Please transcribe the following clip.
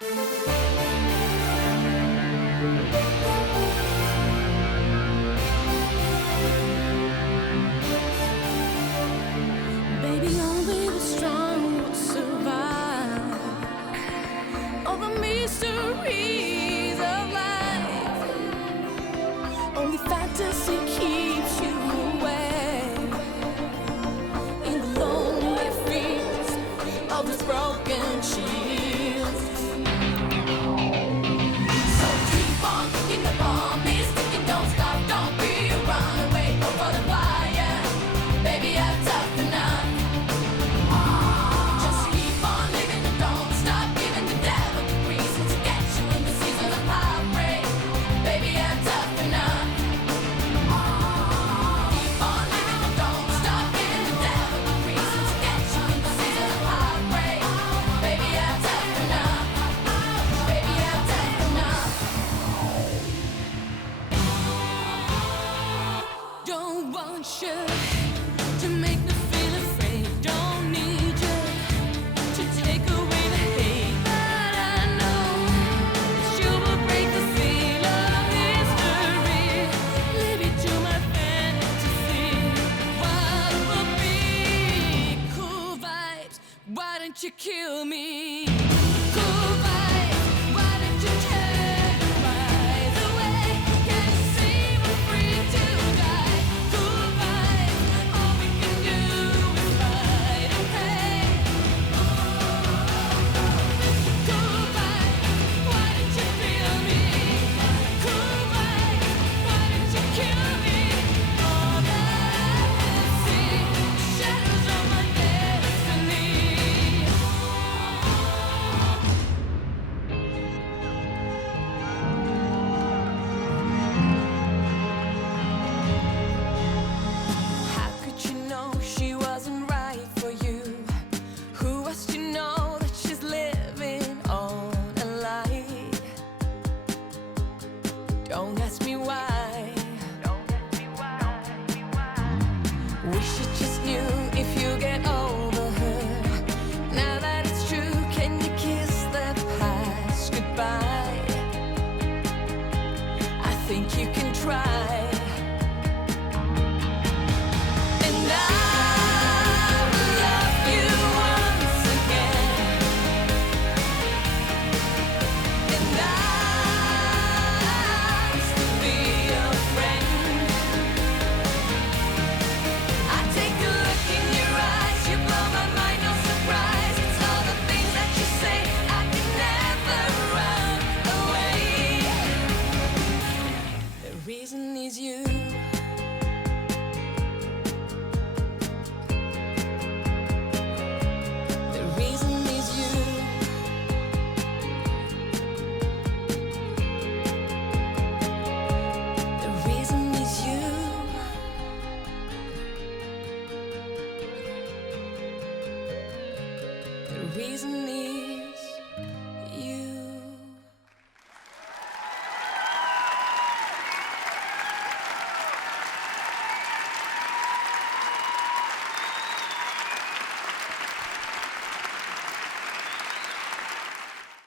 Baby, only the strong will survive all the mysteries of life. Only fantasy keeps you away in the lonely fields of this broken shield. So keep on looking, the bomb is ticking, don't stop, don't be a runaway, go for the fire. Baby, I've tough enough. Just keep on living and don't stop giving the devil the reason to get you in the season of heartbreak. Baby, I'm tough enough. Keep on living and don't stop giving the devil the reason to get you in the season of heartbreak. Baby, I'm tough enough. Baby, I'm tough enough. Don't want you to make me feel afraid. Don't need you to take away the hate. But I know that you will break the seal of history. Leave it to my fantasy. What will be cool vibes? Why don't you kill me?